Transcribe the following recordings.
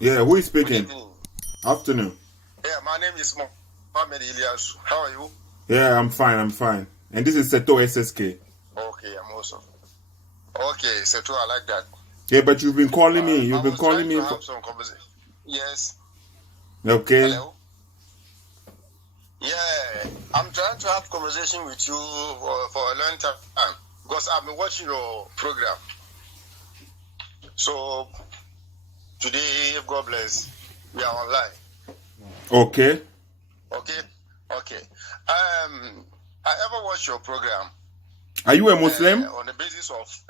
Yeah, who is Good speaking? evening. Afternoon. Yeah, my name is Mohammed Ilyas. How are you? Yeah, I'm fine. And this is Seto SSK. Okay, I'm also. Okay, Seto, I like that. Yeah, but you've been calling me. I You've been was calling trying me. to have some conversation. Yes. Okay. Hello? Yeah, I'm trying to have conversation with you for a long time because I've been watching your program. So, today, God bless, we are online. Okay. Okay. I ever watch your program. Are you a Muslim? On the basis of,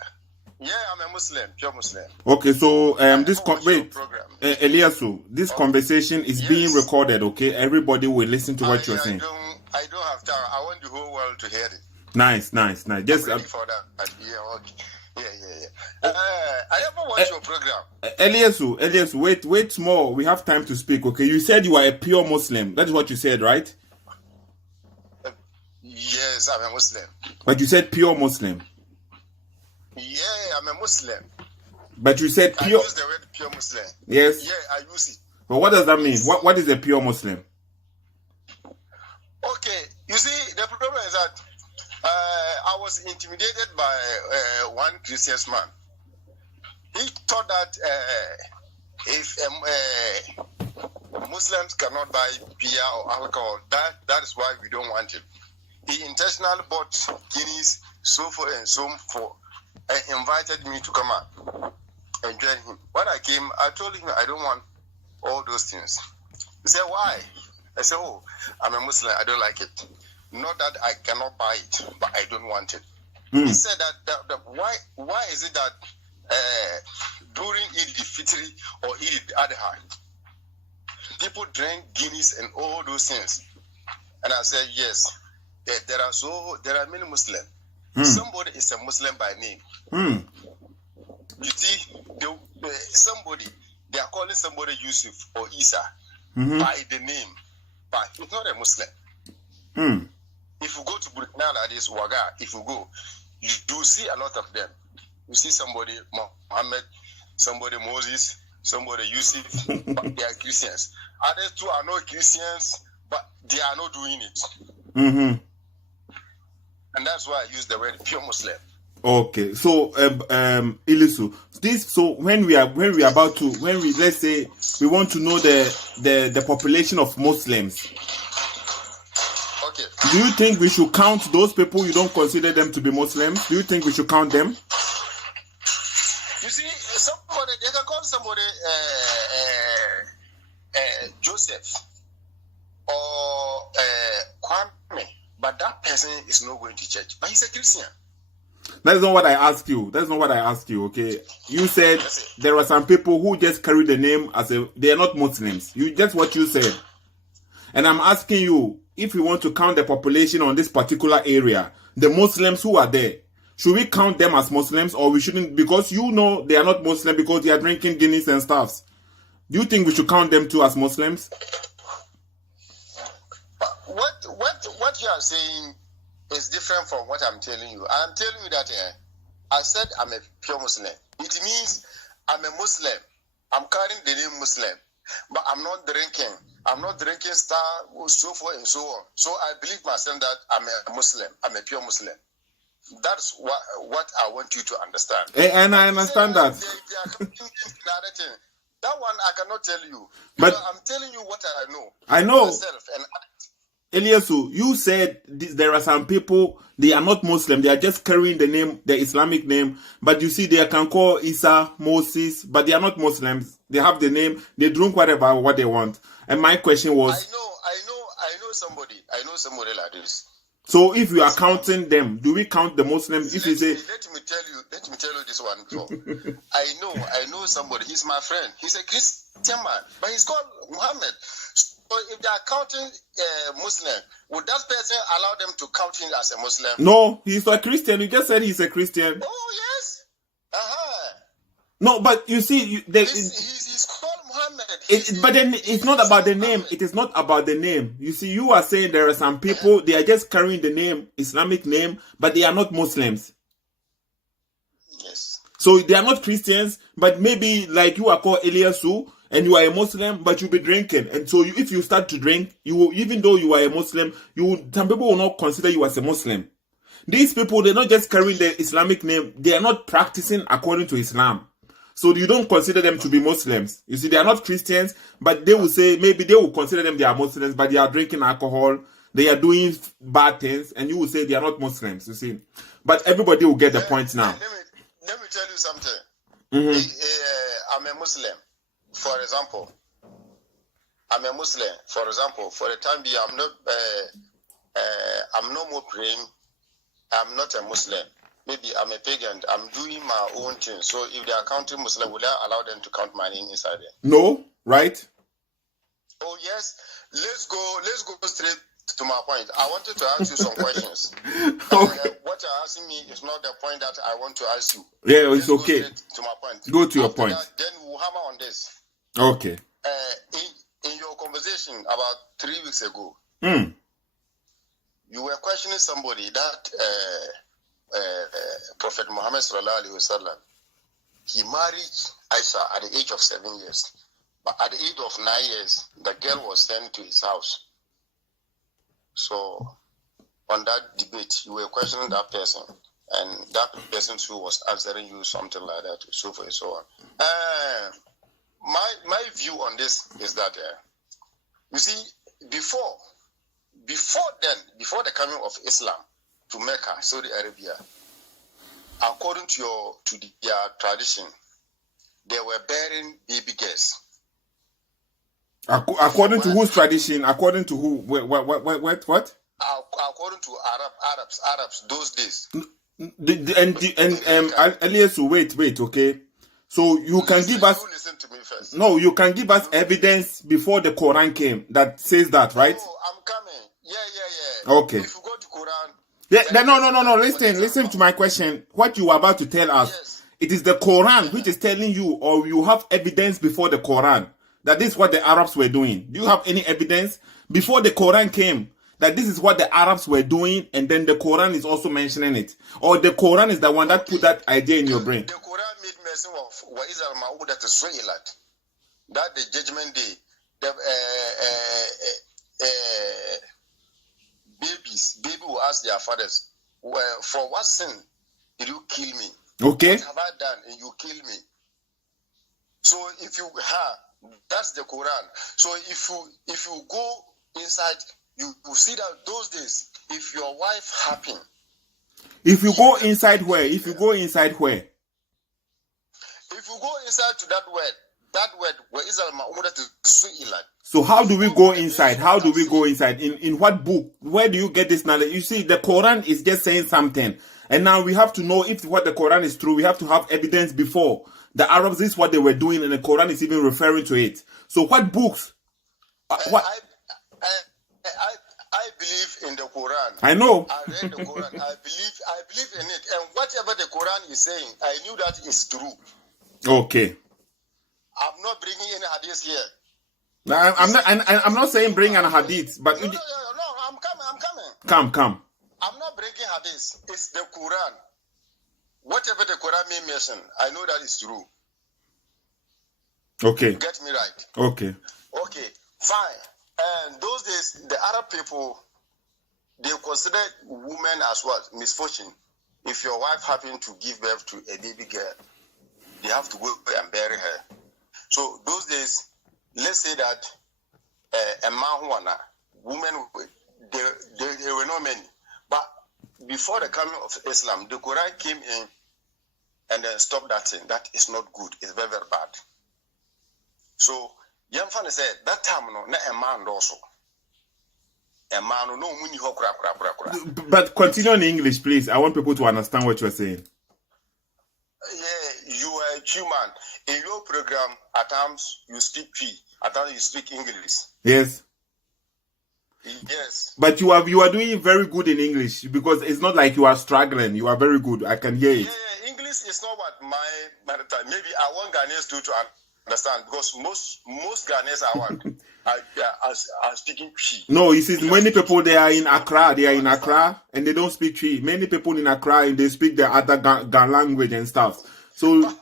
yeah, I'm a Muslim, pure Muslim. Okay, so this wait, Eliasu, this conversation is being recorded. Okay, everybody will listen to what you're saying. I don't have time. I want the whole world to hear it. Nice. Just I'm ready for that. Yeah, okay. Yeah. I ever watch your program. Eliasu, wait more. We have time to speak. Okay, you said you are a pure Muslim. That is what you said, right? Yes, I'm a Muslim. But you said pure Muslim. Yeah, I'm a Muslim. But you said pure. I use the word pure Muslim. Yes. Yeah, I use it. But what does that mean? What is a pure Muslim? Okay, you see, the problem is that I was intimidated by one Christian man. He thought that if Muslims cannot buy beer or alcohol, that is why we don't want it. He intentionally bought guineas, so forth and so forth, and invited me to come out and join him. When I came, I told him I don't want all those things. He said, why? I said, oh, I'm a Muslim, I don't like it. Not that I cannot buy it, but I don't want it. He said that why is it that during Eid al-Fitr or Eid al-Adha, people drink Guinness and all those things? And I said, yes, there are many Muslims. Somebody is a Muslim by name. You see, they are calling somebody Yusuf or Isa by the name, but he's not a Muslim. If you go to Burkina nowadays, Ouaga, if you go, you do see a lot of them. You see somebody Muhammad, somebody Moses, somebody Yusuf, but they are Christians. Others too are not Christians, but they are not doing it. And that's why I use the word pure Muslim. Okay, so Ilisu, when let's say we want to know the population of Muslims. Okay. Do you think we should count those people you don't consider them to be Muslims? Do you think we should count them? You see, they can call somebody Joseph or Kwame, but that person is not going to church. But he's a Christian. That's not what I asked you. Okay, you said there are some people who just carry the name they are not Muslims. That's what you said, and I'm asking you if we want to count the population on this particular area, the Muslims who are there, should we count them as Muslims or we shouldn't? Because they are not Muslim because they are drinking Guinness and stuff. Do you think we should count them too as Muslims? What you are saying is different from what I'm telling you. I'm telling you that I said I'm a pure Muslim. It means I'm a Muslim. I'm carrying the name Muslim, but I'm not drinking. I'm not drinking star, so forth and so on. So I believe myself that I'm a Muslim. I'm a pure Muslim. That's what I want you to understand. And I understand that. That one I cannot tell you. But I'm telling you what I know. I know. Myself and Eliasu, you said there are some people, they are not Muslim, they are just carrying the name, the Islamic name, but you see they can call Isa, Moses, but they are not Muslims. They have the name, they drink what they want. And my question was... I know somebody like this. So if you are counting them, do we count the Muslims? If you say... Let me tell you this one. So, I know somebody, he's my friend. He's a Christian man, but he's called Muhammad. So if they are counting Muslim, would that person allow them to count him as a Muslim? No, he's a Christian. You just said he's a Christian. Oh, yes. No, but you see... he's called Muhammad. But then it's not about the name. It is not about the name. You see, you are saying there are some people, they are just carrying the name, Islamic name, but they are not Muslims. Yes. So they are not Christians, but maybe like you are called Eliasu, and you are a Muslim, but you'll be drinking. And so if you start to drink, you will, even though you are a Muslim, some people will not consider you as a Muslim. These people, they're not just carrying the Islamic name, they are not practicing according to Islam. So you don't consider them to be Muslims. You see, they are not Christians, but they will say, maybe they will consider them they are Muslims, but they are drinking alcohol, they are doing bad things, and you will say they are not Muslims, you see. But everybody will get the point now. Let me tell you something. Mm-hmm. I'm a Muslim, for example. I'm a Muslim, for example. For the time being, I'm no more praying. I'm not a Muslim. Maybe I'm a pagan. I'm doing my own thing. So if they are counting Muslim, will I allow them to count my name inside there? No, right? Oh yes. Let's go straight to my point. I wanted to ask you some questions. Okay. What you're asking me is not the point that I want to ask you. Yeah, it's okay. Go to my point. Go to your After point. that, then we'll hammer on this. Okay. In your conversation about 3 weeks ago, you were questioning somebody that Prophet Muhammad sallallahu alaihi wasallam, he married Aisha at the age of 7 years, but at the age of 9 years, the girl was sent to his house. So, on that debate, you were questioning that person, and that person too was answering you something like that, so forth and so on. My view on this is that you see, before the coming of Islam to Mecca, Saudi Arabia, according to their tradition, they were bearing baby girls. According to whose tradition? According to who? What? According to Arabs those days. Elias, wait, okay. So you can give us. You listen to me first. No, you can give us evidence before the Quran came that says that, right? Oh, I'm coming. Yeah. Okay. If you go to Quran. Yeah. No. Listen to my question. What you are about to tell us, yes. It is the Quran which is telling you, or you have evidence before the Quran that this is what the Arabs were doing. Do you have any evidence before the Quran came that this is what the Arabs were doing, and then the Quran is also mentioning it? Or the Quran is the one that put that idea in your brain? The Quran made mention of وَإِذَا الْمَوْءُودَةُ سُئِلَتْ, that the judgment day, the baby will ask their fathers, well, for what sin did you kill me? Okay. What have I done and you kill me? So if you that's the Quran. So if you go inside, you see that those days, if your wife happened. If you go inside where? If you go inside where? If you go inside to that word, where is al-ma'udah. So how do we go inside? How do we go inside? In what book? Where do you get this knowledge? You see, the Quran is just saying something. And now we have to know if what the Quran is true. We have to have evidence before. The Arabs, this is what they were doing, and the Quran is even referring to it. So what books? What? I believe in the Quran. I know. I read the Quran. I believe in it. And whatever the Quran is saying, I knew that is true. Okay. I'm not bringing any hadith here. No, I'm not saying bring an hadith, but no, I'm coming. Come. I'm not breaking hadith. It's the Quran. Whatever the Quran may mention, I know that is true. Okay. Get me right. Okay, fine. And those days, the Arab people, they consider women as what? Misfortune. If your wife happened to give birth to a baby girl, they have to go and bury her. So those days, let's say that a man, women, there were not many. But before the coming of Islam, the Quran came in and then stopped that thing. That is not good. It's very, very bad. So, Yamfana said, that time, no, not a man also. A man, no, muni ho kura. But continue in English, please. I want people to understand what you're saying. Yeah, you are a human. In your program, at times you speak P, at times you speak English. Yes. Yes. But you are doing very good in English, because it's not like you are struggling. You are very good. I can hear it. Yeah, English is not what my mother tongue. Maybe I want Ghanaians to understand, because most Ghanaians are speaking Twi. No, you see, many people, they are in Accra, and they don't speak Twi. Many people in Accra, and they speak the other Ga language and stuff. So, but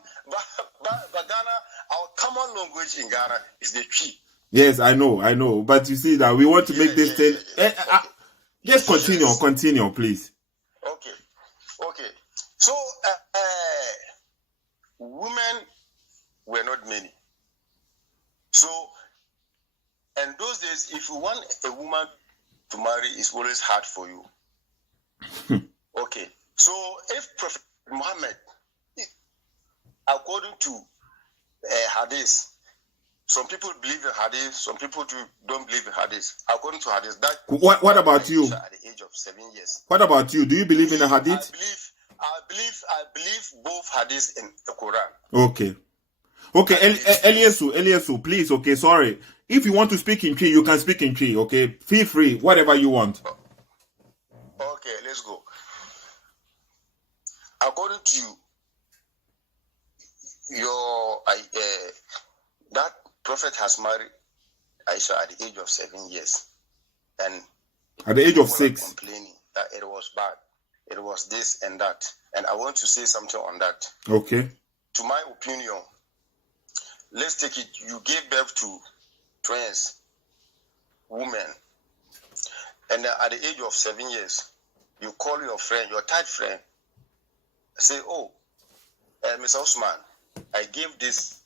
Ghana, our common language in Ghana is the tree. Yes, I know. But you see that we want to make this thing. Just continue, please. Okay. So, women were not many. So, and those days, if you want a woman to marry, it's always hard for you. Okay. So, if Prophet Muhammad, according to Hadith, some people believe in Hadith, some people don't believe in Hadith. According to Hadith, that what about you? At the age of 7 years. What about you? Do you believe in the Hadith? I believe both Hadith in the Quran. Okay, Eliesu, please. Okay, sorry. If you want to speak in Tree, you can speak in Tree. Okay, feel free, whatever you want. Okay, let's go. According to you, that Prophet has married Aisha at the age of 7 years, and at the age of 6, complaining that it was bad, it was this and that, and I want to say something on that. Okay. To my opinion, let's take it. You gave birth to twins, women, and at the age of 7 years, you call your friend, your tight friend, say, "Oh, Mr. Osman, I gave this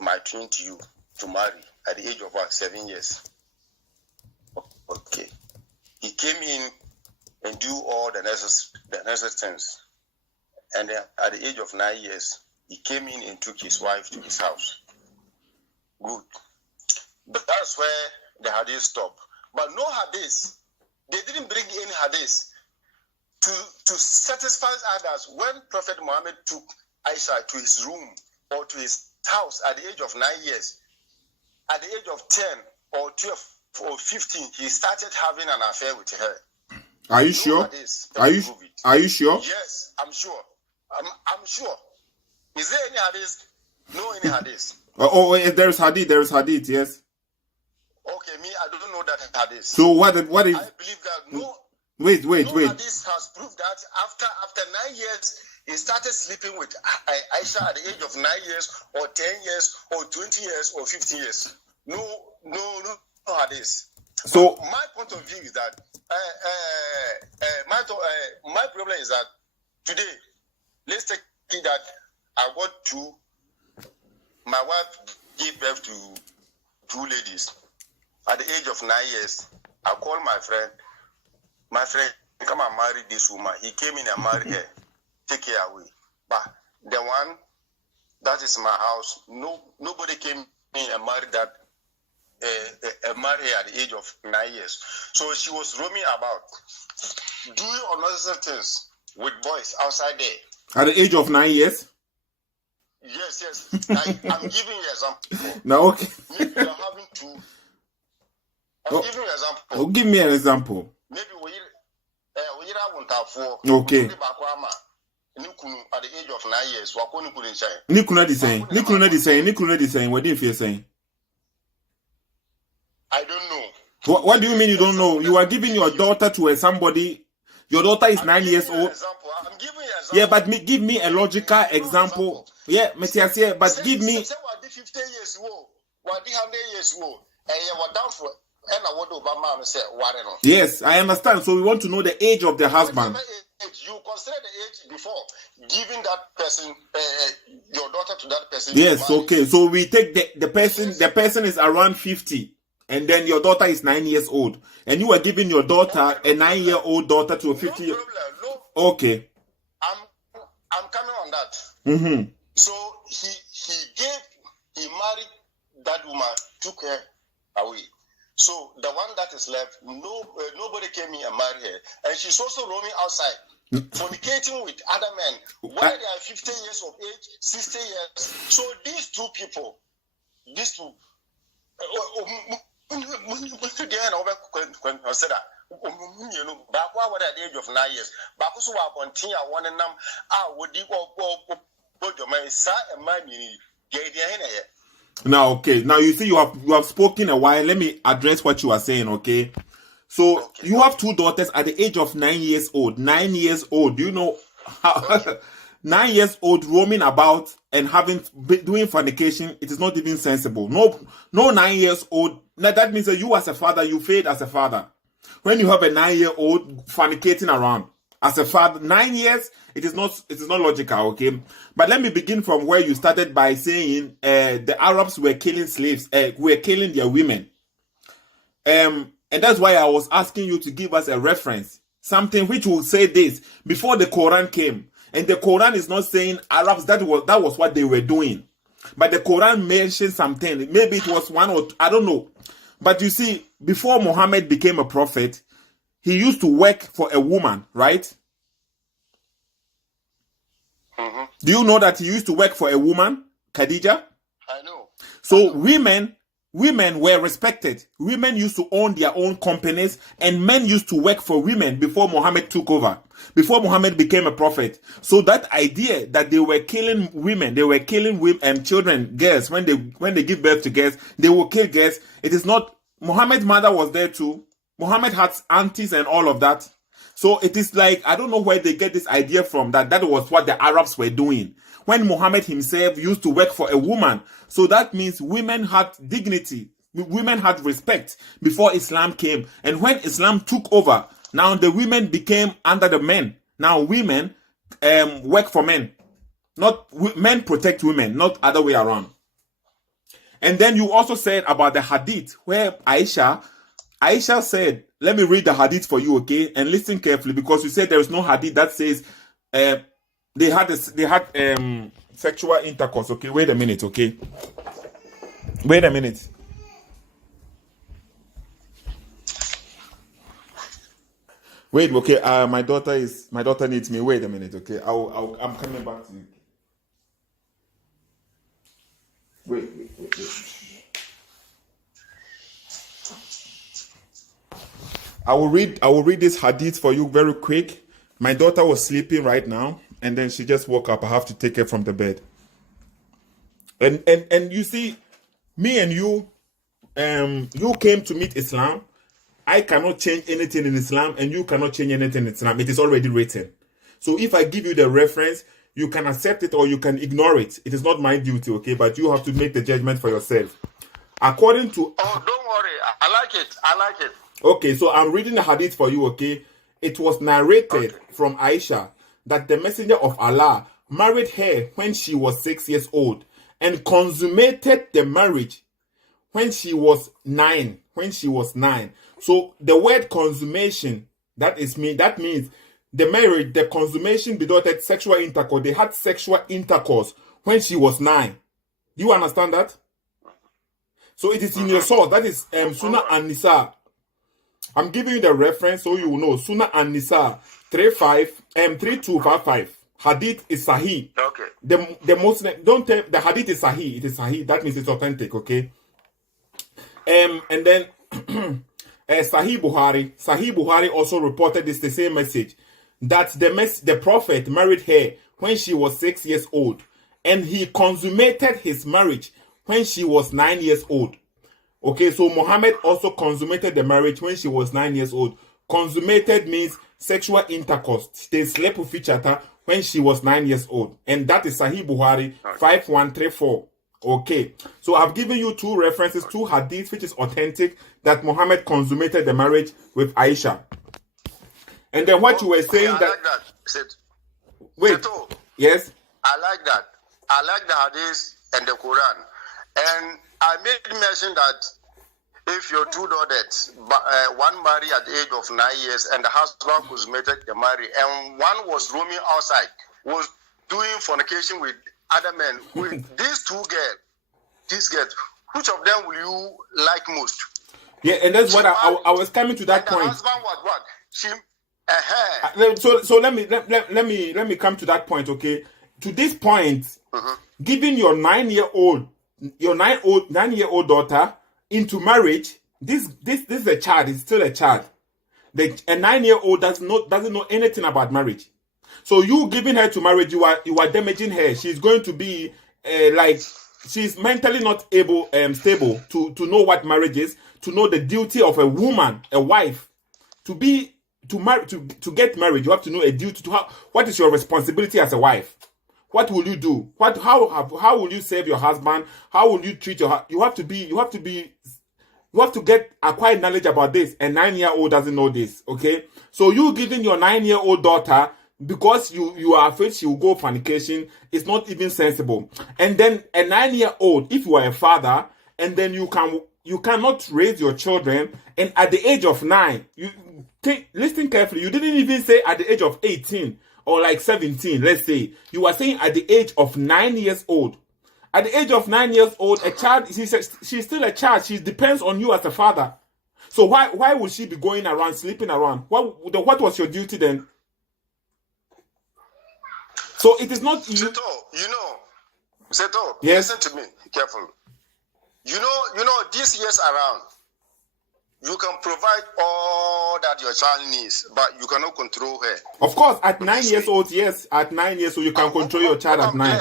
my twin to you to marry at the age of 7 years." Okay. He came in and do all the necessary things. And at the age of 9 years, he came in and took his wife to his house. Good. But that's where the hadith stopped. But no hadith. They didn't bring any hadith to satisfy others. When Prophet Muhammad took Aisha to his room or to his house at the age of 9 years, at the age of 10 or 12 or 15, he started having an affair with her. Are you sure? Are you sure? Yes, I'm sure. I'm sure. Is there any hadith? No, any hadith. There is hadith, yes. Okay, me, I don't know that hadith. So what is? I believe that no. Wait. Hadith has proved that after 9 years, he started sleeping with Aisha at the age of 9 years, or 10 years, or 20 years, or 15 years. No hadith. So but my point of view is that my problem is that today, let's take it that I got my wife gave birth to 2 ladies. At the age of 9 years, I called my friend, come and marry this woman. He came in and married her. Take her away. But the one that is my house, nobody came in and married that. Married her at the age of 9 years. So she was roaming about, doing unnecessary things with boys outside there. At the age of 9 years? Yes. I'm giving you an example. No, okay. Maybe you're having two. I'm giving you an example. Oh, give me an example. Maybe we won't have 4. Okay. At the age of 9 years, Nikuna the saying. What did you saying? I don't know. What do you mean you don't know? You are giving your daughter to somebody. Your daughter is 9 years old. I'm giving you an example. Yeah, but give me a logical example. Yeah, Messiah, but give me. 50 years old, 100 years old, and you were down for. Yes, I understand. So we want to know the age of the husband. You consider the age before giving that person your daughter to that person. Yes, okay. So we take the person. Yes. The person is around 50, and then your daughter is 9 years old, and you are giving your daughter a 9-year-old daughter to a 50. No problem. No. Okay. I'm coming on that. Mm-hmm. So he married that woman, took her away. So the one that is left, nobody came in and married her, and she's also roaming outside, fornicating with other men, whether they are 50 years of age, 60 years. So these two people, back at the age of 9 years, back also I continue one and now, okay. Now you see you have spoken a while. Let me address what you are saying, okay? So you have 2 daughters at the age of 9 years old. 9 years old. Do you know how? 9 years old roaming about and doing fornication, it is not even sensible. No 9 years old. Now that means that you as a father, you failed as a father. When you have a 9-year-old fornicating around as a father, 9 years, it is not logical, okay? But let me begin from where you started by saying the Arabs were killing slaves, were killing their women. And that's why I was asking you to give us a reference, something which will say this before the Quran came. And the Quran is not saying Arabs, that was what they were doing. But the Quran mentioned something. Maybe it was one or two, I don't know. But you see, before Muhammad became a prophet, he used to work for a woman, right? Mm-hmm. Do you know that he used to work for a woman, Khadija? I know. So women were respected. Women used to own their own companies, and men used to work for women before Muhammad took over, before Muhammad became a prophet. So that idea that they were killing women, they were killing women and children, girls, when they give birth to girls, they will kill girls. It is not. Muhammad's mother was there too. Muhammad had aunties and all of that. So it is like, I don't know where they get this idea from, that was what the Arabs were doing. When Muhammad himself used to work for a woman. So that means women had dignity. Women had respect before Islam came. And when Islam took over, now the women became under the men. Now women work for men. Men protect women, not other way around. And then you also said about the hadith where Aisha said, let me read the hadith for you, okay? And listen carefully, because you said there is no hadith that says they had sexual intercourse, okay? Wait a minute, okay? Wait a minute. Wait, okay, my daughter needs me. Wait a minute, okay? I'm coming back to you. Wait. I will read this hadith for you very quick. My daughter was sleeping right now, and then she just woke up. I have to take her from the bed. And you see, me and you came to meet Islam. I cannot change anything in Islam, and you cannot change anything in Islam. It is already written. So if I give you the reference, you can accept it or you can ignore it. It is not my duty, okay? But you have to make the judgment for yourself. According to... Oh, don't worry. I like it. Okay, so I'm reading the hadith for you, okay? It was narrated from Aisha that the Messenger of Allah married her when she was 6 years old and consummated the marriage when she was 9. So the word consummation, that means the marriage, the consummation denoted sexual intercourse. They had sexual intercourse when she was 9. Do you understand that? So it is in your source. That is Sunnah and Nisa. I'm giving you the reference so you will know. Sunnah and Nisa 3255. Hadith is Sahih. Okay. The Muslim don't tell the Hadith is Sahih. It is Sahih. That means it's authentic. Okay. And then Sahih Buhari also reported the same message, that the Prophet married her when she was 6 years old, and he consummated his marriage when she was 9 years old. Okay, so Muhammad also consummated the marriage when she was 9 years old. Consummated means sexual intercourse. They slept with each other when she was 9 years old. And that is Sahih Buhari 5134. Okay, so I've given you two references, two hadiths, which is authentic, that Muhammad consummated the marriage with Aisha. And then what you were saying I like that. Wait, Seto, yes? I like that. I like the hadith and the Quran. And I made mention that if your two daughters, one married at the age of 9 years and the husband consummated the marriage, and one was roaming outside, was doing fornication with other men, with these girls, which of them will you like most? Yeah, and that's what I was coming to that and point. The husband was what? She. So let me come to that point, okay? To this point, giving your 9-year-old daughter into marriage, this is a child. It's still a child. A 9-year-old doesn't know anything about marriage. So you giving her to marriage, you are damaging her. She's going to be she's mentally not stable to know what marriage is, to know the duty of a woman, a wife, to get married. You have to know a duty to what is your responsibility as a wife. what will you do? How will you save your husband? How will you treat your you have to get acquired knowledge about this. A 9-year-old doesn't know this, okay? So you giving your 9-year-old daughter, because you are afraid she will go fornication, is not even sensible. And then a 9-year-old, if you are a father, and then you cannot raise your children, and at the age of 9, listen carefully, you didn't even say at the age of 18 or like 17, let's say. You are saying at the age of 9 years old. At the age of 9 years old, a child, she's still a child. She depends on you as a father. So why would she be going around, sleeping around? What was your duty then? So it is not you. Seto, yes. Listen to me carefully. You know, these years around, you can provide all that your child needs, but you cannot control her. Of course, at 9 years old, yes. At 9 years old, you can control your child at 9.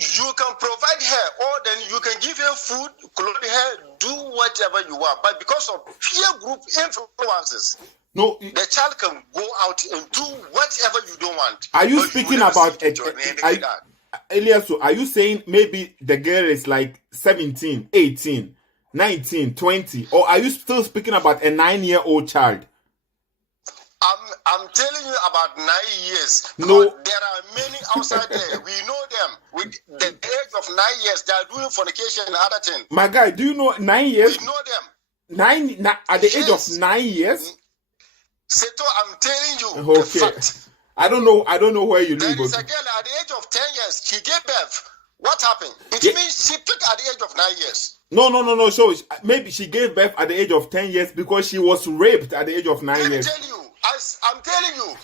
You can provide her, or then you can give her food, clothe her, do whatever you want. But because of peer group influences, no, the child can go out and do whatever you don't want. Are you speaking about Elias? Are you saying maybe the girl is like 17, 18, 19, 20, or are you still speaking about a 9-year-old child? I'm telling you about 9 years. No, there are many outside there. We know them. With the age of 9 years, they are doing fornication and other things. My guy, do you know 9 years? We know them. At the age of 9 years? Seto, I'm telling you okay. the fact. I don't know where you live. There is a girl at the age of 10 years. She gave birth. What happened? It means she took at the age of 9 years. No. So maybe she gave birth at the age of 10 years because she was raped at the age of 9 years. I'm telling you,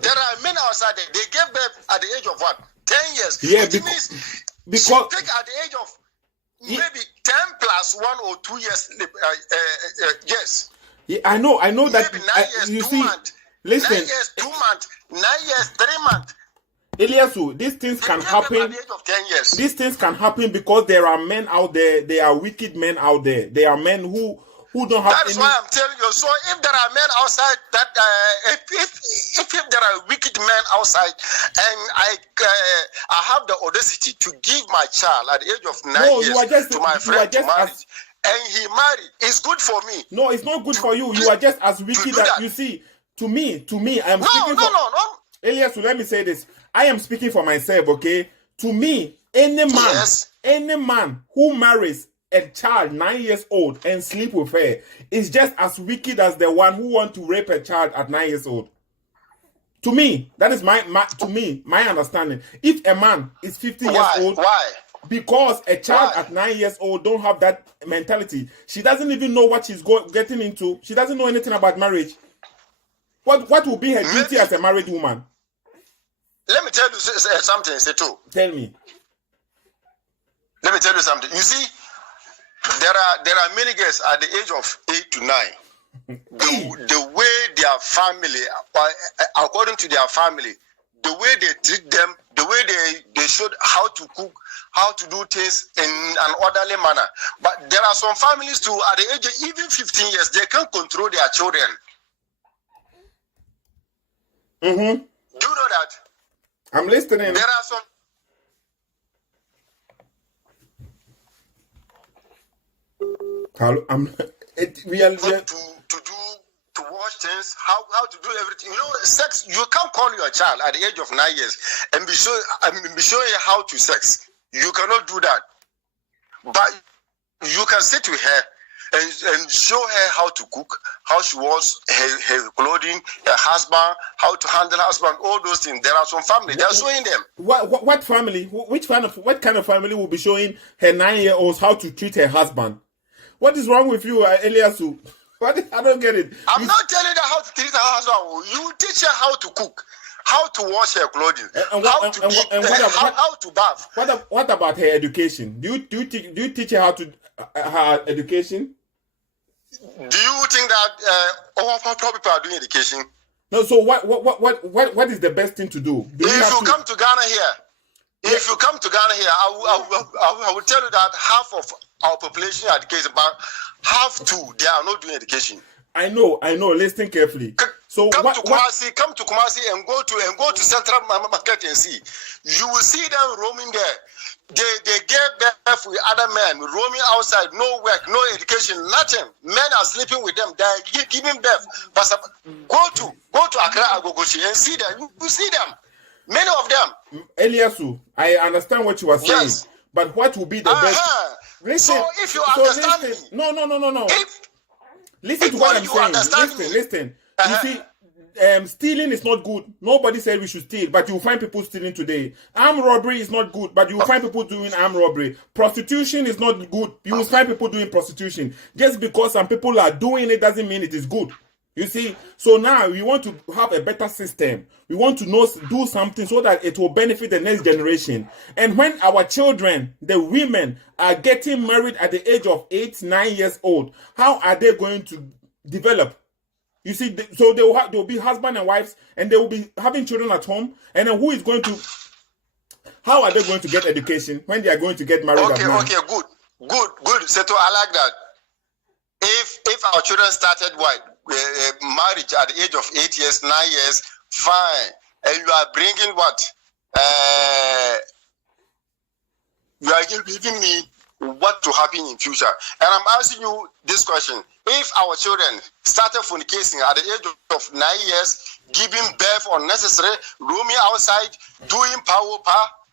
there are men outside there. They gave birth at the age of what? 10 years. Yeah, it means she took at the age of maybe 10 plus 1 or 2 years. Yes. Yeah, I know that. Maybe 9 years, you 2 see, months. listen. 9 years, 2 months. 9 years, 3 months. Eliasu, these things can happen. At the age of 10 years. These things can happen because there are men out there. There are wicked men out there. There are men who don't have. That's why I'm telling you. So if there are men outside that, if there are wicked men outside, and I have the audacity to give my child at the age of 9 years to my friend to marry, and he married, it's good for me. No, it's not good for you. You are just as wicked as you see. To me, I am speaking for. No. Elias, let me say this. I am speaking for myself, okay? To me, any man who marries a child 9 years old and sleep with her is just as wicked as the one who wants to rape a child at 9 years old. To me, that is my understanding. If a man is 50 years old, why? Because a child at 9 years old don't have that mentality. She doesn't even know what she's getting into. She doesn't know anything about marriage. What will be her duty as a married woman? Let me tell you something, Seto. Tell me. Let me tell you something. You see, there are many girls at the age of 8 to 9. The way their family, according to their family, the way they treat them, the way they showed how to cook, how to do things in an orderly manner. But there are some families too, at the age of even 15 years, they can't control their children. Mm-hmm. Do you know that? I'm listening. There are some. To watch things, how to do everything. You know, sex. You can't call your child at the age of 9 years and be showing her how to sex. You cannot do that. But you can sit with her and show her how to cook, how she wants her clothing, her husband, how to handle husband, all those things. There are some families, they are showing them. What family? What kind of family will be showing her 9-year-olds how to treat her husband? What is wrong with you, Eliasu? I don't get it. I'm not telling her how to treat her husband. You teach her how to cook, how to wash her clothing, how to bath. What about her education? Do you teach her how to her education? Do you think that all people are doing education? No. So what is the best thing to do? If you come to Ghana here, I will tell you that half of our population are educated, but half too they are not doing education. I know. Listen carefully. So come to Kumasi and go to Central Market and see. You will see them roaming there. They gave birth with other men, roaming outside, no work, no education, nothing. Men are sleeping with them. They are giving birth. But go to Accra, Agogoshi and see them. You see them. Many of them. Eliasu, I understand what you are saying. Yes. But what will be the best? Listen, so if you understand listen. me, No. Listen to what I'm saying. Listen. You see, stealing is not good. Nobody said we should steal, but you will find people stealing today. Armed robbery is not good, but you will find people doing armed robbery. Prostitution is not good. You will find people doing prostitution. Just because some people are doing it doesn't mean it is good. You see, so now we want to have a better system. We want to do something so that it will benefit the next generation. And when our children, the women, are getting married at the age of 8, 9 years old, how are they going to develop? You see, so they will be husband and wives, and they will be having children at home. And then how are they going to get education when they are going to get married? Okay, good. Seto, I like that. If our children started marriage at the age of 8 years, 9 years, fine. And you are bringing what? You are giving me what to happen in future. And I'm asking you this question. If our children started fornicating at the age of 9 years, giving birth unnecessary, roaming outside, doing power,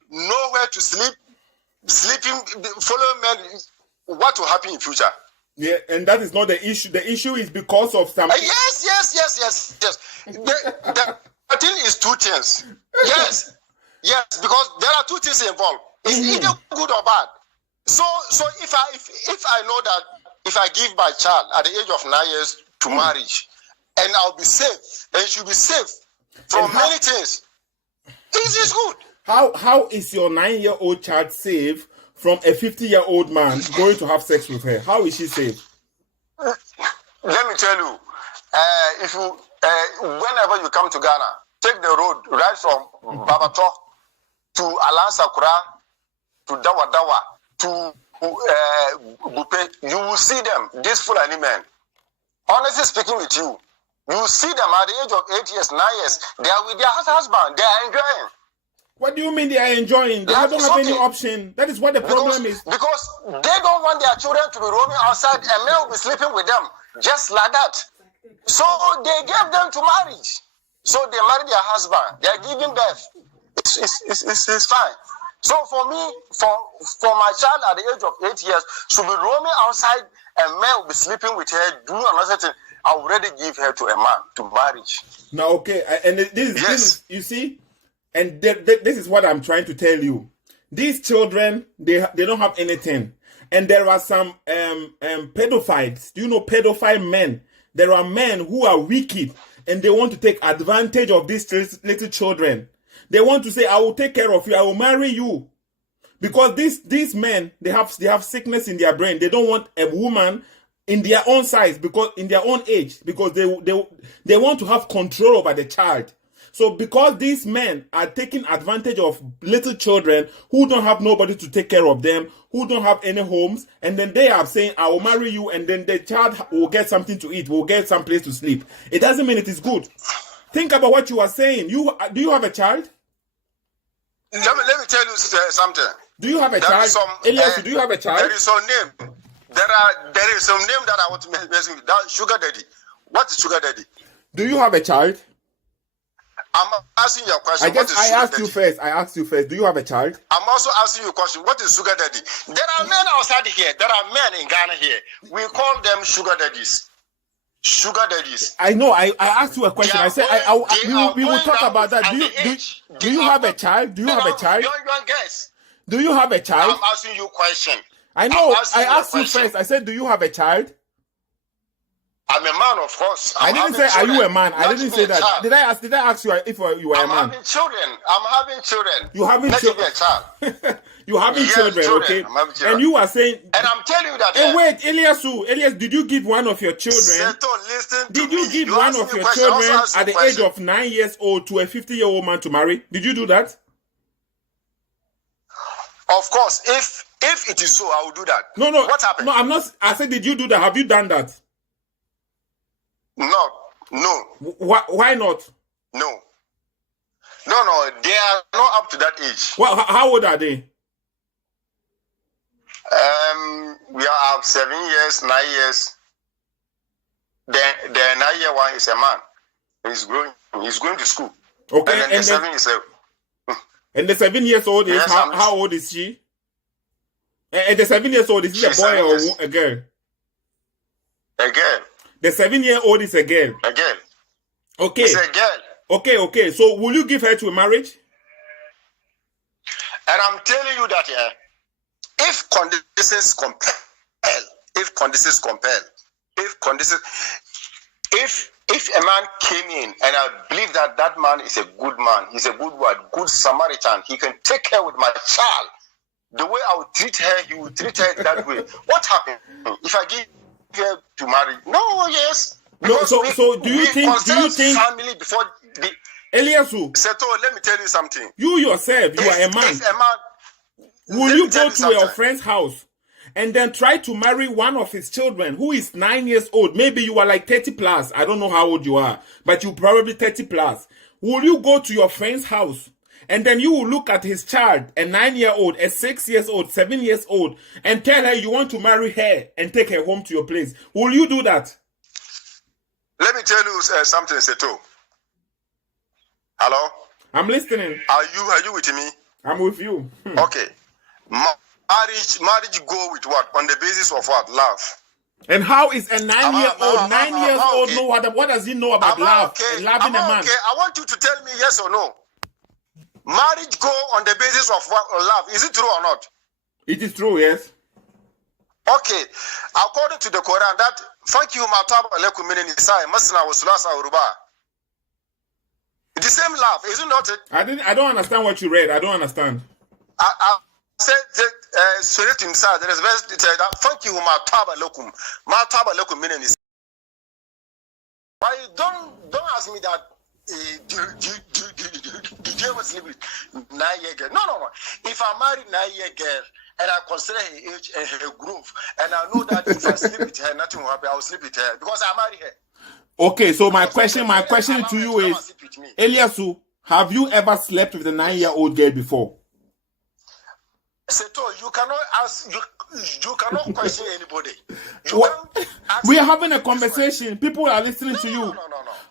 nowhere to sleep, sleeping, following men, what will happen in future? Yeah, and that is not the issue. The issue is because of some. Yes. The thing is two things. Yes, because there are two things involved. It's either good or bad. So if I know that if I give my child at the age of 9 years to marriage, and I'll be safe, and she'll be safe from many things, this is good. How is your 9-year-old child safe from a 50-year-old man going to have sex with her? How is she safe? Let me tell you, if you whenever you come to Ghana, take the road right from Babato to Alansakura to Dawa to Bupe. You will see them, these Fulani men. Honestly speaking with you, you will see them at the age of 8 years, 9 years. They are with their husband. They are enjoying. What do you mean they are enjoying? They don't have any option. That is what the problem is. Because they don't want their children to be roaming outside and men will be sleeping with them just like that. So they gave them to marriage. So they married their husband. They are giving birth. It's fine. So for me, for my child at the age of 8 years, should be roaming outside and men will be sleeping with her, doing another thing. I will already give her to a man to marriage. Now, okay, and this is you see. And this is what I'm trying to tell you. These children, they don't have anything. And there are some pedophiles. Do you know pedophile men? There are men who are wicked and they want to take advantage of these little children. They want to say, I will take care of you. I will marry you. Because these men, they have sickness in their brain. They don't want a woman in their own size, because in their own age, because they want to have control over the child. So because these men are taking advantage of little children who don't have nobody to take care of them, who don't have any homes, and then they are saying, I will marry you, and then the child will get something to eat, will get some place to sleep. It doesn't mean it is good. Think about what you are saying. Do you have a child? Let me tell you something. Do you have a child? Elias, do you have a child? There is some name. There is some name that I want to mention. That sugar daddy. What is sugar daddy? Do you have a child? I'm asking you a question. I asked you first. Do you have a child? I'm also asking you a question. What is sugar daddy? There are men outside here. There are men in Ghana here. We call them sugar daddies. Sugar daddies. I know. I asked you a question. I said we will talk about that. Do you have a child? Do you have a child? Young guys. Do you have a child? I'm asking you a question. I know. I asked you first. I said, do you have a child? I'm a man, of course. I didn't say, are you a man? I didn't say that. Did I ask you if you were a man? I'm having children. You having children? Let me be a child. You having children, okay? And you are saying... And I'm telling you that... Hey, wait, Elias, did you give one of your children... Did you give one of your children at the age of 9 years old to a 50-year-old man to marry? Did you do that? Of course. If it is so, I will do that. No. What happened? No, I'm not... I said, did you do that? Have you done that? No. No. Why not? No. No, they are not up to that age. Well, how old are they? We are 7 years, 9 years. The 9-year one is a man. He's growing. He's going to school. Okay, and then the 7 is a. And the 7 years old is Yes, how old is she? And the 7 years old, is he a boy or a girl? A girl. The 7-year-old is a girl. A girl. Okay. It's a girl. Okay. So will you give her to a marriage? And I'm telling you that if conditions compel, if a man came in and I believe that man is a good man, he's a good one, good Samaritan, he can take care with my child. The way I would treat her, he would treat her that way. What happened if I give her to marry? No, yes. No, so do you think family before the Eliasu? Seto, let me tell you something. You yourself, you are a man. If a man, will you go to your friend's house and then try to marry one of his children who is 9 years old? Maybe you are like 30 plus. I don't know how old you are, but you're probably 30 plus. Will you go to your friend's house and then you will look at his child, a 9-year-old, a 6 years old, 7 years old, and tell her you want to marry her and take her home to your place? Will you do that? Let me tell you something, Seto. Hello? I'm listening. Are you with me? I'm with you. Okay. Marriage go with what? On the basis of what? Love. And how is a 9-year-old, 9 years old, know what does he know about love and loving a man? Okay, I want you to tell me yes or no. Marriage go on the basis of what? Love. Is it true or not? It is true, yes. Okay. According to the Quran, that thank you, Mataba Lekum Nisai, Masna Wasulasa Uruba. The same love, is it not it? I don't understand what you read. I don't understand. I said Surah inside there is verse that thank you, Mataba Lekum Nisai. Why don't ask me that did you ever sleep with 9-year girl? No. If I marry 9-year girl and I consider her age and her groove, and I know that if I sleep with her, nothing will happen, I will sleep with her because I marry her. Okay, so my question to you is, Eliasu, have you ever slept with a 9-year-old girl before? Seto, you cannot ask, you cannot question anybody. We are having a conversation. People are listening to you. No.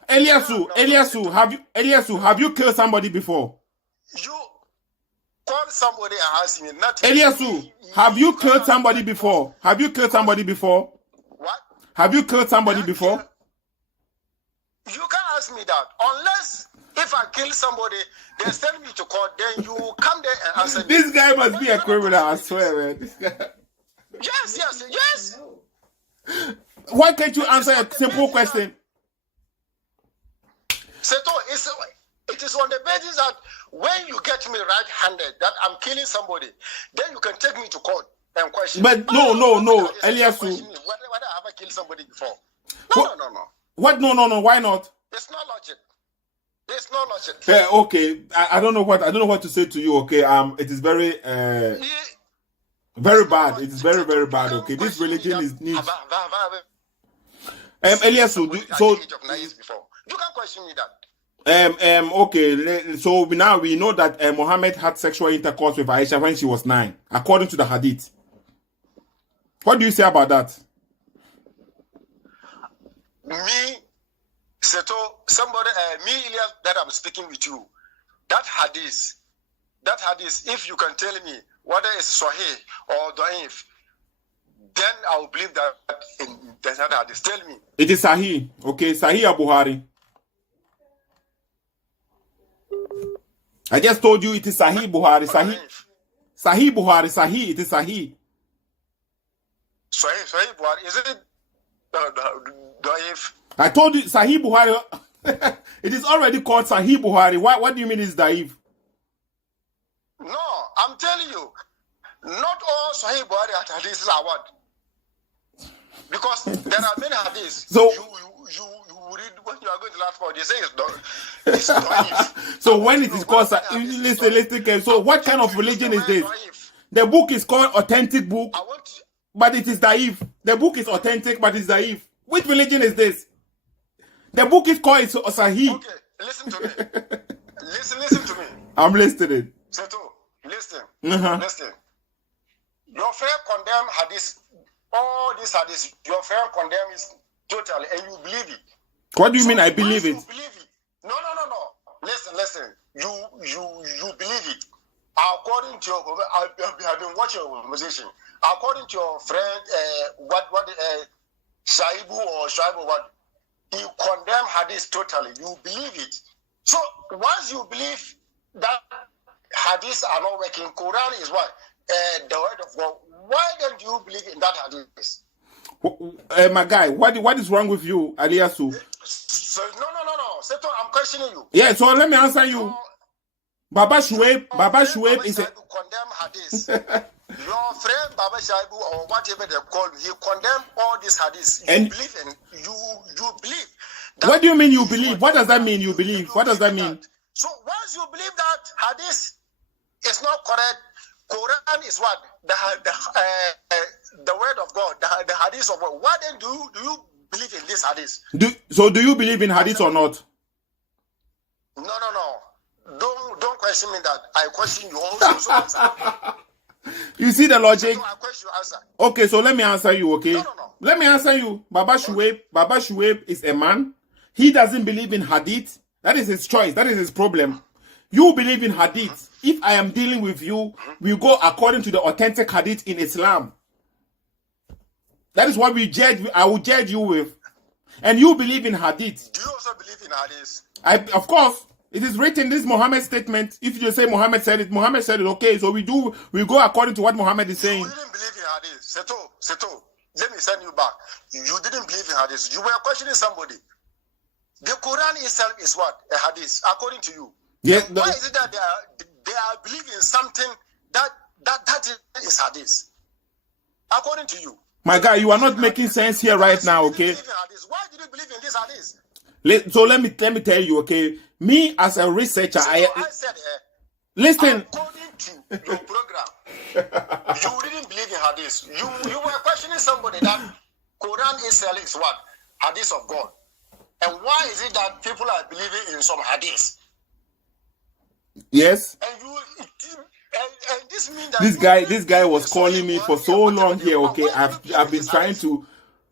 Eliasu, have you killed somebody before? You call somebody and ask me nothing. Eliasu, have you killed somebody before? Have you killed somebody before? What? Have you killed somebody before? You can't ask me that unless if I kill somebody, they send me to court. Then you come there and answer. This guy must be a criminal. I swear, man. This guy. Yes. Why can't you answer a simple question? Seto, it is on the basis that when you get me right-handed that I'm killing somebody, then you can take me to court and question. But no, Eliasu. Whether I ever killed somebody before? No. What? No. Why not? It's not logic. It's not logic. Yeah, okay. I don't know what to say to you. Okay. It is very very bad. It is very, very bad. Okay. This religion is needs. Eliasu, so you can't question me that. Okay. So now we know that Muhammad had sexual intercourse with Aisha when she was 9, according to the Hadith. What do you say about that? Me, Seto, somebody, me, Elias, that I'm speaking with you, that hadith, if you can tell me whether it's Sahih or Da'if, then I will believe that in that hadith. Tell me. It is Sahih, okay? Sahih Buhari. I just told you it is Sahih Buhari. Sahih Buhari, Sahih, it is Sahih. Sahih Buhari, is it Da'if? I told you Sahih Buhari. It is already called Sahih Buhari. What do you mean it's Da'if? No, I'm telling you, not all Sahih Buhari hadiths are what? Because there are many hadiths. So you read when you are going to last for, they say it's Da'if. So when it is called listen. So what kind of religion is this? The book is called authentic book, but it is Da'if. The book is authentic, but it's Da'if. Which religion is this? The book is called Sahih. Okay, listen to me. listen to me. I'm listening. Seto, listen. Uh-huh. Listen. Your friend condemn hadith. All these hadith. Your friend condemn is totally, and you believe it. What do you mean I believe it? You believe it. No. Listen. You believe it. According to your, I've been watching your conversation. According to your friend, Shaibu or what, he condemned hadith totally. You believe it. So once you believe that hadiths are not working, Quran is what? The word of God. Why don't you believe in that hadith? My guy, what is wrong with you, Aliasu? So, no. Seto, I'm questioning you. Yeah, so let me answer you. Baba Shuaib is a... condemn hadith. Your friend Baba Shaibu or whatever they call him, he condemned all these hadiths. You believe in you believe. What do you mean you believe? What does that mean? You believe? What does that mean? So once you believe that hadith is not correct, Quran is what the word of God, the hadith of God. Why then do you believe in this hadith? Do you believe in hadith or not? No. Don't question me that. I question you also. Answer. You see the logic? So I question you answer. Okay, so let me answer you, okay? No. Let me answer you. Baba Shuaib is a man. He doesn't believe in hadith. That is his choice. That is his problem. You believe in hadith. If I am dealing with you, we go according to the authentic hadith in Islam. That is what we judge. I will judge you with. And you believe in hadith. Do you also believe in hadith? Of course. It is written, this Muhammad statement. If you say Muhammad said it, okay. So we go according to what Muhammad is saying. You didn't believe in hadith. Seto, let me send you back. You didn't believe in hadith. You were questioning somebody. The Quran itself is what? A hadith, according to you. Yeah, why is it that they are believing something that is hadith? According to you. My guy, you are not making sense here right now, okay? Why did you believe in this hadith? So let me tell you, okay? Me as a researcher, I said, listen. According to your program, you didn't believe in hadith. You were questioning somebody that Quran itself is what? Hadith of God. And why is it that people are believing in some hadith? Yes. And this means that this guy was calling me for so long here, okay? I've been trying to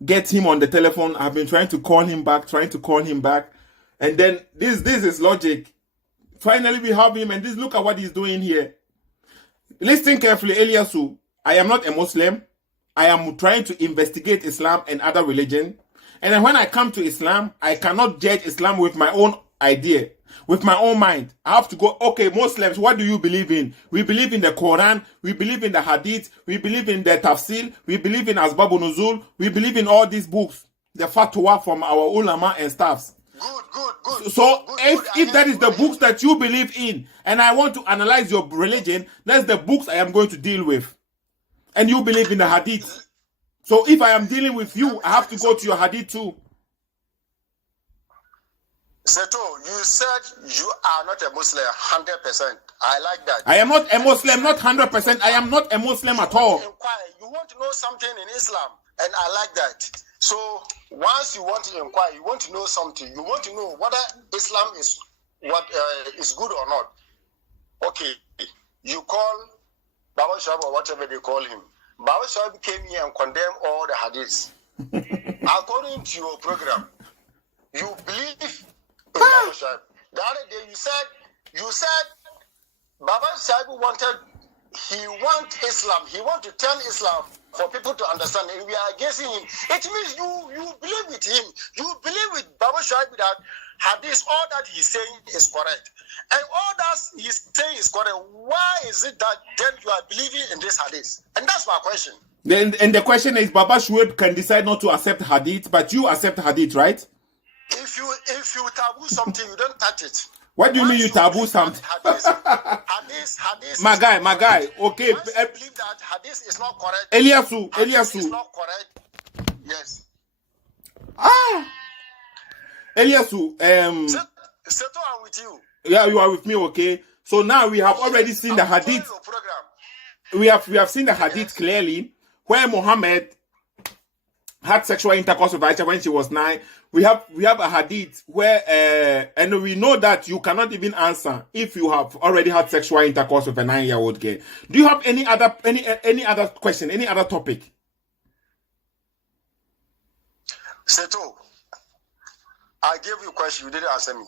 get him on the telephone. I've been trying to call him back. And then this is logic. Finally, we have him, and look at what he's doing here. Listen carefully, Eliasu. I am not a Muslim. I am trying to investigate Islam and other religion. And then when I come to Islam, I cannot judge Islam with my own idea, with my own mind. I have to go, okay, Muslims, what do you believe in? We believe in the Quran. We believe in the Hadith. We believe in the Tafsir. We believe in Asbabun Nuzul. We believe in all these books, the fatwa from our ulama and staffs. Good. So if that is the books that you believe in, and I want to analyze your religion, that's the books I am going to deal with. And you believe in the hadith. So if I am dealing with you, I have to go to your hadith too. Seto, you said you are not a Muslim 100%. I like that. I am not a Muslim, not 100%. I am not a Muslim at all. You want to know something in Islam, and I like that. So once you want to inquire, you want to know something. You want to know whether Islam is is good or not. Okay, you call Baba Shab or whatever they call him. Baba Shab came here and condemned all the hadiths. According to your program, you believe in Baba Shab. The other day you said Baba Shab he want Islam. He want to turn Islam for people to understand, and we are against him. It means you believe with him. You believe with Baba Shaibu that hadith, all that he's saying is correct. And all that he's saying is correct. Why is it that then you are believing in this hadith? And that's my question. And the question is, Baba Shuaib can decide not to accept hadith, but you accept hadith, right? If you taboo something, you don't touch it. What do you mean you taboo something? Hadith. My guy. Okay. Once you believe that hadith is not correct. Eliasu. Is not correct. Yes. Eliasu. Seto, I'm with you. Yeah, you are with me. Okay. So now we have already seen the hadith. We have seen the hadith clearly, where Muhammad had sexual intercourse with Aisha when she was 9. We have a hadith where and we know that you cannot even answer if you have already had sexual intercourse with a 9-year-old girl. Do you have any other question, any other topic? Seto, I gave you a question, you didn't answer me.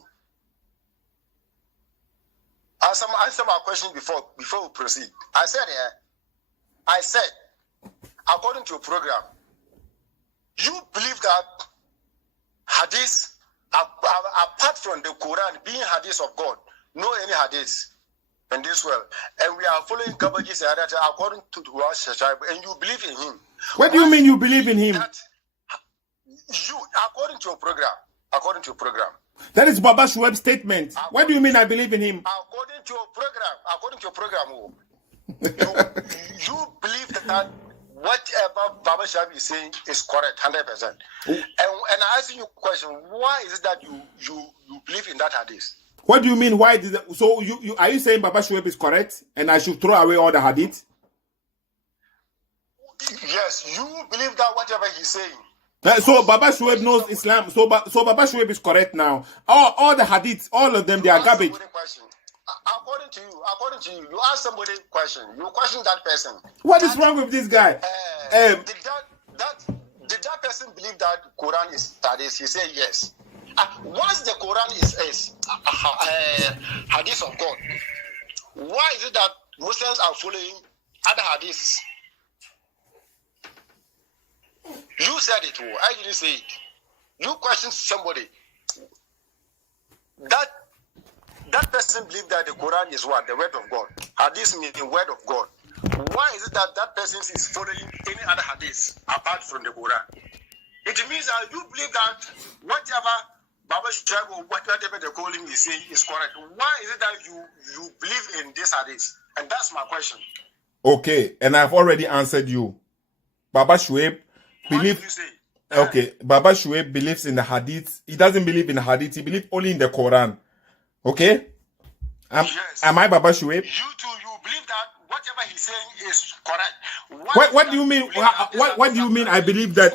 Answer my question before we proceed. I said, according to your program, you believe that hadith, apart from the Quran being hadith of God, no any hadith in this world, and we are following Kabbaji's according to our and you believe in him. What do you mean you believe in him? You, according to your program. That is Baba Shuaib's statement. What do you mean I believe in him? According to your program, you believe that whatever Baba Shuaib is saying is correct, 100%. And I ask you a question: why is it that you believe in that hadith? What do you mean? Why did so you are you saying Baba Shuaib is correct and I should throw away all the hadith? Yes, you believe that whatever he's saying. So Baba Shuaib knows Islam. So Baba Shuaib is correct now. All the hadiths, all of them, they are garbage. According to you, you ask somebody a question. You question that person. What is wrong with this guy? Did that person believe that Quran is hadith? He said yes. Once the Quran is hadith of God, why is it that Muslims are following other hadiths? You said it. I didn't say it. You questioned somebody. That person believed that the Quran is what? The word of God. Hadith means the word of God. Why is it that person is following any other hadith apart from the Quran? It means that you believe that whatever Baba Shuaib or whatever they call him is saying is correct. Why is it that you believe in this hadith? And that's my question. Okay, and I've already answered you. Baba Shuaib Baba Shuaib believes in the hadith. He doesn't believe in the hadith. He believes only in the Quran. Okay? Yes. Am I Baba Shuaib? You too, you believe that whatever he's saying is correct. What do you mean? What do you mean I believe that?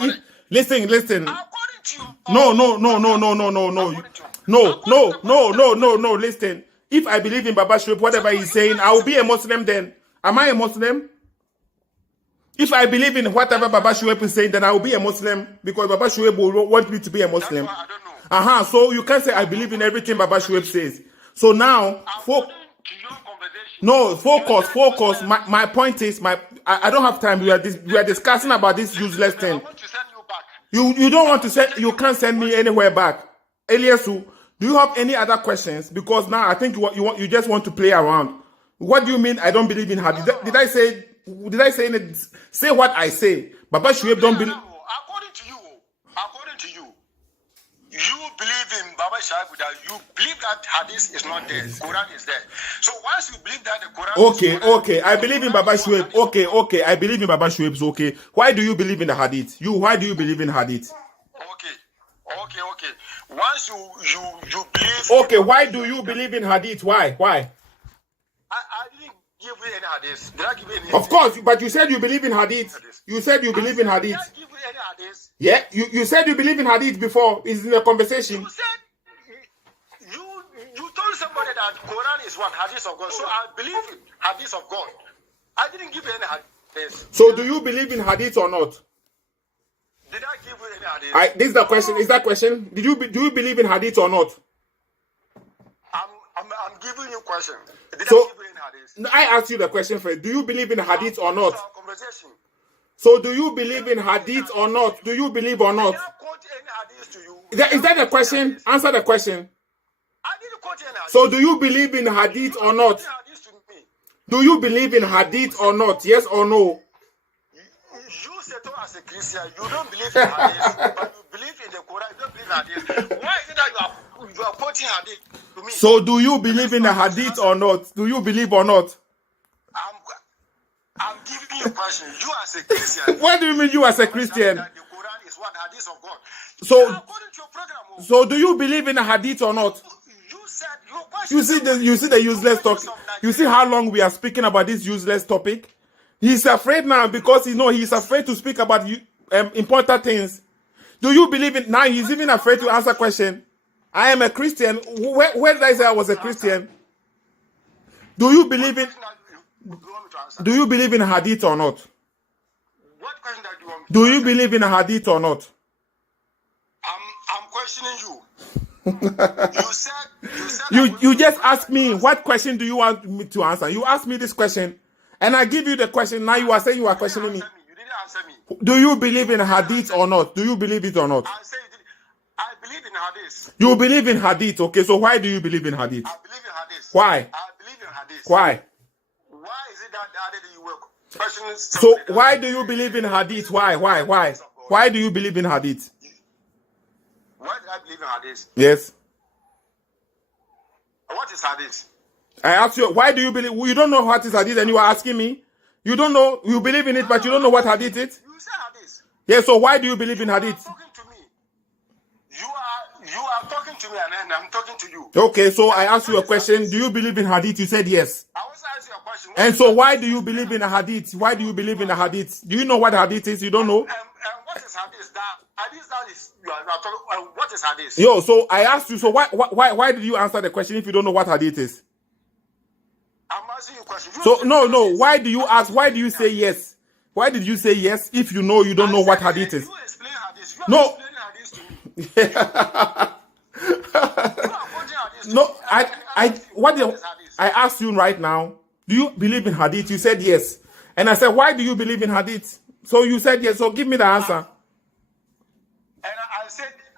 Listen. According to you. No. Listen. If I believe in Baba Shuaib, whatever he's saying, I will be a Muslim then. Am I a Muslim? If I believe in whatever Baba Shuaib is saying, then I will be a Muslim because Baba Shuaib will want me to be a Muslim. I don't know. So you can't say I believe in everything Baba Shuaib says. So now, focus. My point is, I don't have time. We are discussing about this useless thing. I want to send you back. You don't want to send. You can't send me anywhere back. Eliasu, do you have any other questions? Because now I think you just want to play around. What do you mean? I don't believe in hadith. Did I say? Say what I say? Baba Shuaib don't believe. According to you, you believe in Baba Shuaib that you believe that hadith is not there, Quran is there. So once you believe that the Quran Okay, I believe in Baba Shuaib. Okay, I believe in Baba Shuaib's okay. Why do you believe in the hadith? Why do you believe in hadith? Okay. Once you believe. Okay, why do you believe in hadith? Why? I didn't give you any hadith. Did I give you any? Of course, but you said you believe in hadith. You said you believe in hadith. Did I give you any hadith? Yeah, you said you believe in hadith before. It's in a conversation. You said you told somebody that Quran is what hadith of God. So I believe in hadith of God. I didn't give you any hadith. So do you believe in hadith or not? Did I give you any hadith? This is the question. Is that question? Do you believe in hadith or not? I'm giving you a question. Did So, I give you any hadith? I asked you the question first. Do you believe in hadith or not? It's our conversation. So do you believe in hadith or not? Do you believe or not? Did I quote any hadith to you? Is that the question? Answer the question. I didn't quote any hadith. So do you believe in hadith or not? Quote any hadith to me. Do you believe in hadith or not? Yes or no? You settle as a Christian, you don't believe in hadith, but you believe in the Quran, you don't believe in hadith. Why is it that you are quoting hadith to me? So do you believe in the hadith or not? Do you believe or not? I'm giving you a question. You as a Christian. What do you mean you as a Christian? The Quran is one hadith of God. So, according to your program, so do you believe in the hadith or not? you said your question. You see the useless talk. You see how long we are speaking about this useless topic? He's afraid now because he's afraid to speak about important things. Do you believe in? Now he's even afraid to answer question. I am a Christian. Where did I say I was a Christian? Do you believe in? Do you believe in hadith or not? What question that you want me to Do you answer? believe in hadith or not? I'm questioning you. You just asked me what question do you want me to answer? You asked me this question, and I give you the question. Now you are saying you are questioning me. You didn't answer me. Do you believe in hadith or not? Do you believe it or not? I believe in hadith. You believe in hadith, okay? So why do you believe in hadith? I believe in hadith. Why? I believe in hadith. Why? Why is it that the other day you were questioning? So why do you believe in hadith? Why? Why do you believe in hadith? Why do I believe in hadith? Yes. What is hadith? I asked you, why do you believe? You don't know what is hadith, and you are asking me. You don't know. You believe in it, but you don't know what hadith is. You say hadith. Yeah. So why do you believe in hadith? You are talking to me. You are talking to me, and I'm talking to you. Okay. So I asked you a question. Do you believe in hadith? You said yes. I was asking you a question. And so why do you believe in a hadith? Why do you believe in a hadith? Do you know what hadith is? You don't know? And what is hadith? That is you are talking. What is hadith? Yo, so I asked you, so why did you answer the question if you don't know what hadith is? I'm asking you a question. So no, why do you ask? Why do you say yes? Why did you say yes if you know you don't know what hadith is? You explain hadith. You No. explain hadith to me. You are quoting hadith to No, me. I asked you right now, do you believe in hadith? You said yes. And I said, why do you believe in hadith? So you said yes, so give me the answer. And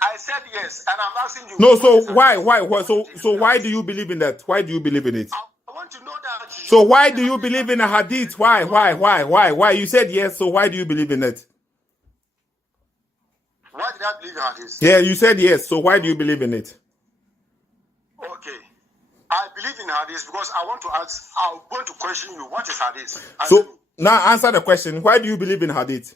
I said yes, and I'm asking you. No, so why? So why do you believe in that? Why do you believe in it? I want to know that. So why do you believe in a hadith? Why? You said yes, so why do you believe in it? Why did I believe in hadith? Yeah, you said yes, so why do you believe in it? Okay. I believe in hadith because I want to ask, I'm going to question you. What is hadith? So now answer the question. Why do you believe in hadith?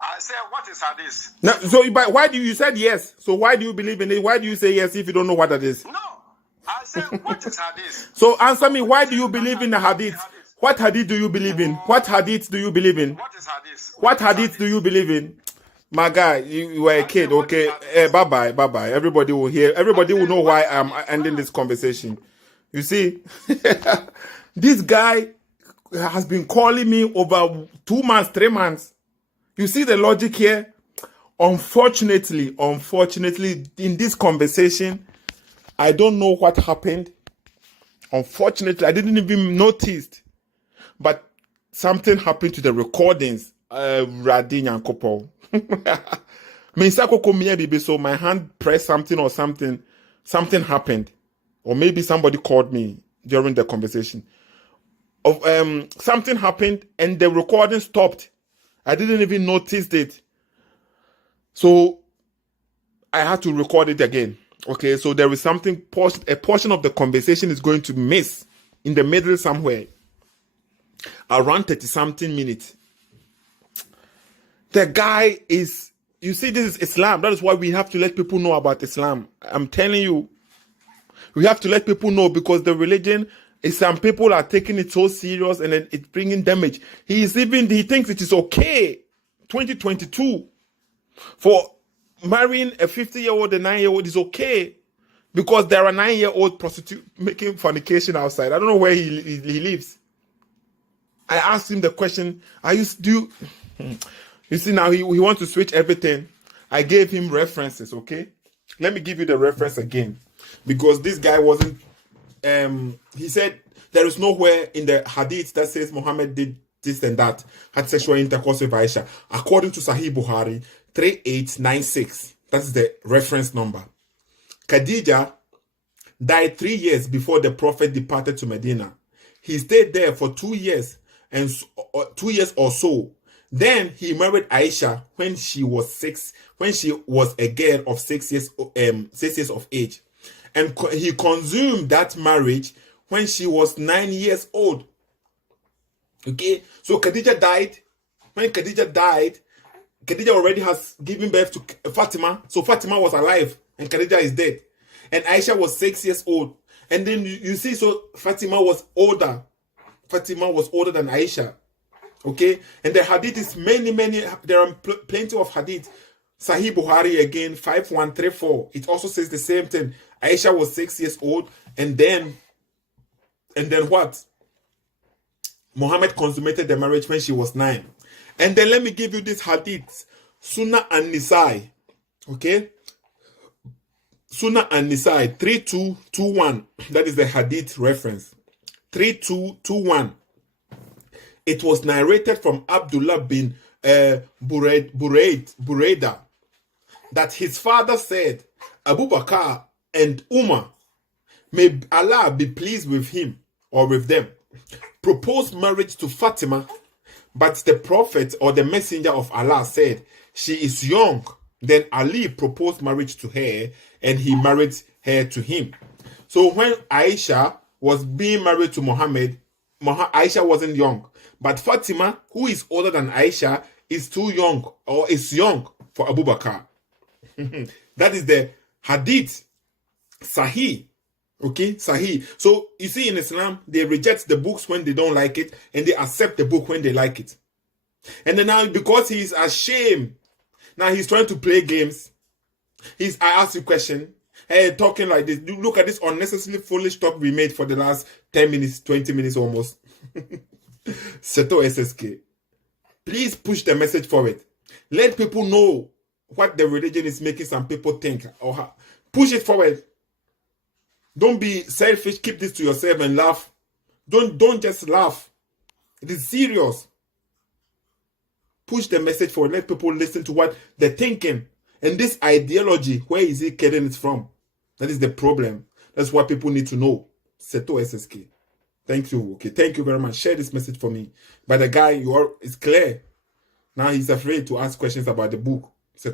I said, what is hadith? Now, so but why do you said yes? So why do you believe in it? Why do you say yes if you don't know what it is? No. I said, what is hadith? So answer me, why do you believe in the hadith? What hadith do you believe in? What hadith do you believe in? What is hadith? What hadith do you believe in? My guy, you were a kid, okay? Bye-bye. Everybody will hear. Everybody will know why I'm ending this conversation. You see, this guy has been calling me over 2 months, 3 months. You see the logic here? Unfortunately, in this conversation, I don't know what happened. Unfortunately, I didn't even notice. But something happened to the recordings. Radin and Kopo. So my hand pressed something or something. Something happened. Or maybe somebody called me during the conversation. Something happened and the recording stopped. I didn't even notice it. So I had to record it again. Okay, so there is something, a portion of the conversation is going to miss in the middle somewhere. Around 30-something minutes. The guy is, you see, this is Islam. That is why we have to let people know about Islam. I'm telling you, we have to let people know because the religion, some people are taking it so serious and then it's bringing damage. He thinks it is okay, 2022, for marrying a 50-year-old and 9-year-old is okay because there are 9-year-old prostitutes making fornication outside. I don't know where he lives. I asked him the question, you see now he wants to switch everything. I gave him references, okay? Let me give you the reference again. Because this guy wasn't, he said there is nowhere in the hadith that says Muhammad did this and that, had sexual intercourse with Aisha. According to Sahih Bukhari, 3896, that's the reference number. Khadija died 3 years before the Prophet departed to Medina. He stayed there for 2 years and 2 years or so. Then he married Aisha when she was a girl of 6 years of age. And he consumed that marriage when she was 9 years old. Okay, so Khadija died. When Khadija died, Khadija already has given birth to Fatima. So Fatima was alive and Khadija is dead. And Aisha was 6 years old. And then you see, so Fatima was older. Fatima was older than Aisha. Okay, and the hadith is many. There are plenty of hadith. Sahih Bukhari again 5134. It also says the same thing. Aisha was 6 years old, and then what? Muhammad consummated the marriage when she was 9. And then let me give you this hadith, Sunnah and Nisai. Okay, Sunnah and Nisai 3221. That is the hadith reference. 3221. It was narrated from Abdullah bin Buraida that his father said, Abu Bakr and Umar, may Allah be pleased with him or with them, proposed marriage to Fatima, but the prophet or the messenger of Allah said, she is young. Then Ali proposed marriage to her and he married her to him. So when Aisha was being married to Muhammad, Aisha wasn't young. But Fatima, who is older than Aisha, is too young or is young for Abu Bakr. That is the hadith. Sahih. Okay, Sahih. So you see, in Islam, they reject the books when they don't like it, and they accept the book when they like it. And then now, because he is ashamed, now he's trying to play games. I asked you a question, hey, talking like this. Look at this unnecessarily foolish talk we made for the last 10 minutes, 20 minutes almost. Seto SSK. Please push the message forward. Let people know what the religion is making some people think. Or push it forward. Don't be selfish. Keep this to yourself and laugh. Don't just laugh. It is serious. Push the message forward. Let people listen to what they're thinking. And this ideology, where is it getting it from? That is the problem. That's what people need to know. Seto SSK. Thank you. Okay, thank you very much. Share this message for me. But the guy, it's clear. Now he's afraid to ask questions about the book.